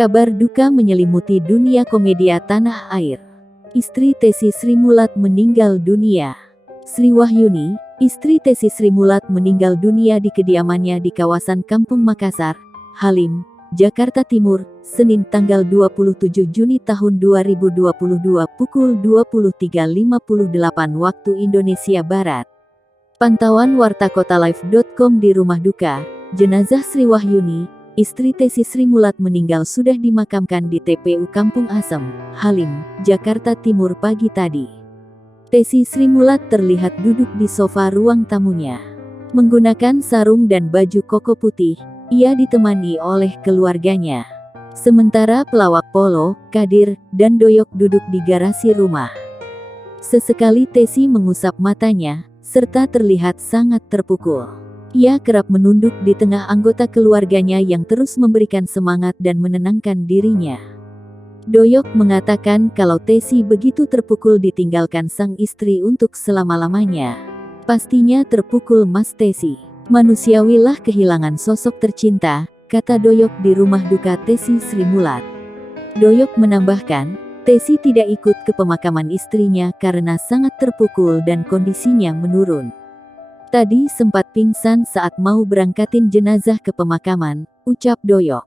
Kabar duka menyelimuti dunia komedia tanah air. Istri Tessy Sri Mulat meninggal dunia. Sri Wahyuni, istri Tessy Sri Mulat meninggal dunia di kediamannya di kawasan Kampung Makassar, Halim, Jakarta Timur, Senin tanggal 27 Juni tahun 2022 pukul 23.58 waktu Indonesia Barat. Pantauan wartakotalive.com. Di rumah duka, jenazah Sri Wahyuni, istri Tessy Sri Mulat meninggal sudah dimakamkan di TPU Kampung Asem, Halim, Jakarta Timur pagi tadi. Tessy Sri Mulat terlihat duduk di sofa ruang tamunya. Menggunakan sarung dan baju koko putih, ia ditemani oleh keluarganya. Sementara pelawak Polo, Kadir, dan Doyok duduk di garasi rumah. Sesekali Tessy mengusap matanya, serta terlihat sangat terpukul. Ia kerap menunduk di tengah anggota keluarganya yang terus memberikan semangat dan menenangkan dirinya. Doyok mengatakan kalau Tessy begitu terpukul ditinggalkan sang istri untuk selama-lamanya. Pastinya terpukul Mas Tessy. Manusiawilah kehilangan sosok tercinta, kata Doyok di rumah duka Tessy Sri Mulat. Doyok menambahkan, Tessy tidak ikut ke pemakaman istrinya karena sangat terpukul dan kondisinya menurun. Tadi sempat pingsan saat mau berangkatin jenazah ke pemakaman, ucap Doyok.